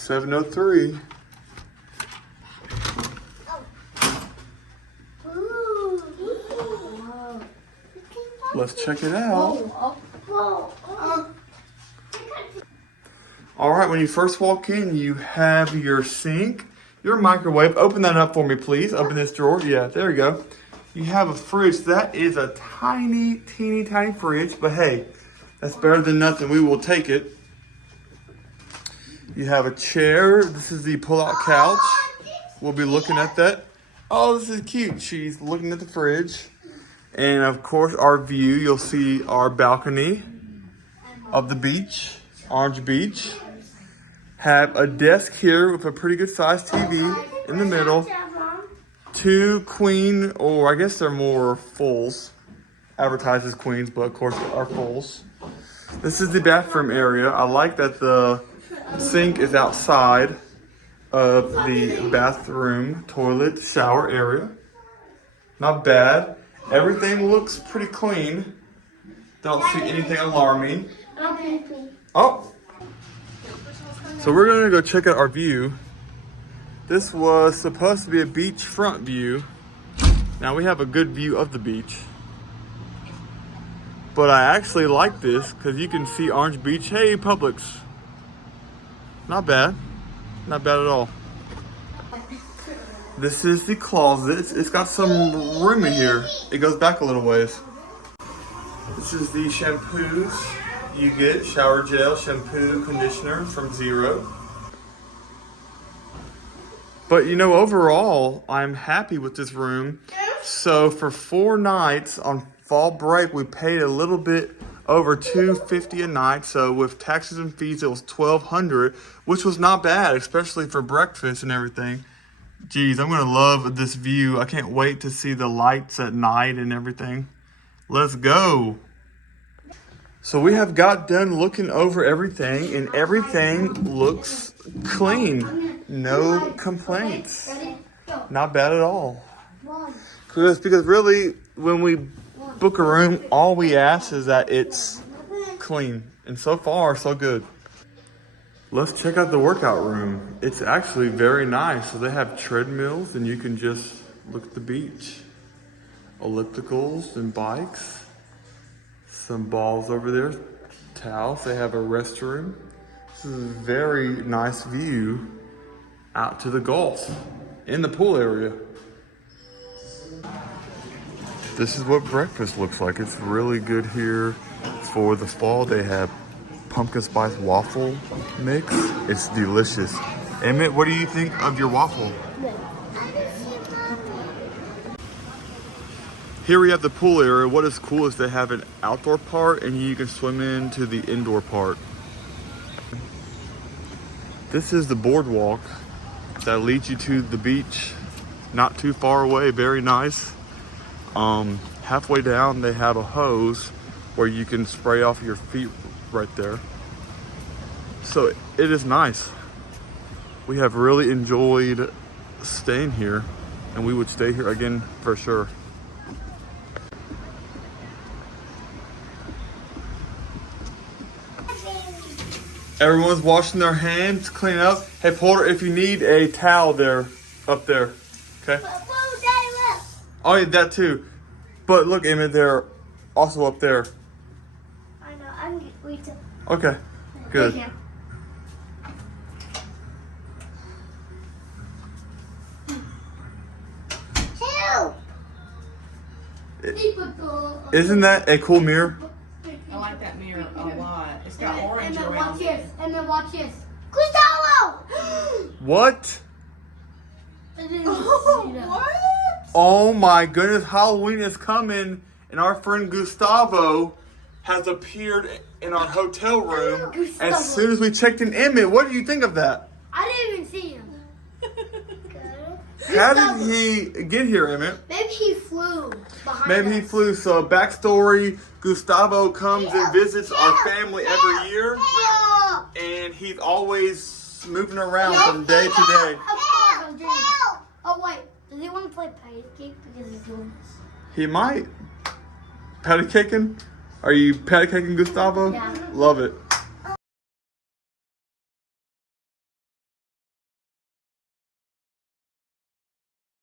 703. Let's check it out. All right, when you first walk in, you have your sink, your microwave. Open that up for me, please. Open this drawer. Yeah, there you go. You have a fridge. That is a tiny, teeny, tiny fridge, but hey, that's better than nothing. We will take it. You have a chair. This is the pull-out couch. We'll be looking at that. Oh, this is cute. She's looking at the fridge. And of course, our view, you'll see our balcony of the beach, Orange Beach. Have a desk here with a pretty good sized TV in the middle. 2 queen, or I guess they're more fulls. Advertised as queens, but of course are fulls. This is the bathroom area. I like that the sink is outside of the bathroom, toilet, shower area. Not bad. Everything looks pretty clean. Don't see anything alarming. Oh. So we're gonna go check out our view. This was supposed to be a beachfront view. Now we have a good view of the beach. But I actually like this because you can see Orange Beach. Hey, Publix. Not bad. Not bad at all. This is the closet. It's got some room in here. It goes back a little ways. This is the shampoos you get. Shower gel, shampoo, conditioner from Zero. But you know, overall, I'm happy with this room. So for 4 nights on fall break, we paid a little bit over $250 a night. So with taxes and fees, it was $1,200, which was not bad, especially for breakfast and everything. Geez, I'm gonna love this view. I can't wait to see the lights at night and everything. Let's go. So we have got done looking over everything, and everything looks clean. No complaints. Not bad at all. Because really, when we book a room, all we ask is that it's clean. And so far, so good. Let's check out the workout room. It's actually very nice. So they have treadmills and you can just look at the beach. Ellipticals and bikes. Some balls over there. Towels. They have a restroom. This is a very nice view out to the Gulf in the pool area. This is what breakfast looks like. It's really good here for the fall. They have pumpkin spice waffle mix. It's delicious. Emmett, what do you think of your waffle? Here we have the pool area. What is cool is they have an outdoor part and you can swim into the indoor part. This is the boardwalk that leads you to the beach. Not too far away, very nice. Halfway down, they have a hose where you can spray off your feet right there. So it is nice. We have really enjoyed staying here and we would stay here again for sure. Everyone's washing their hands, cleaning up. Hey Porter, if you need a towel there, up there, okay? Oh yeah, that too. But look, Emmett, they're also up there. I know, I'm wait till. Okay, good. Help! Isn't that a cool mirror? I like that mirror a lot. It's got orange around it. And then watch this. Gustavo! What? I didn't see that. What? Oh my goodness, Halloween is coming and our friend Gustavo has appeared in our hotel room as soon as we checked in. Emmett, what do you think of that? I didn't even see him. How did he get here, Emmett? Maybe he flew behind Maybe he us. flew. So backstory, Gustavo comes and visits our family every year and he's always moving around from day to day. Oh wait, does he want to play patty cake because he's doing this? He might. Patty caking? Are you patty caking Gustavo? Yeah. Love it.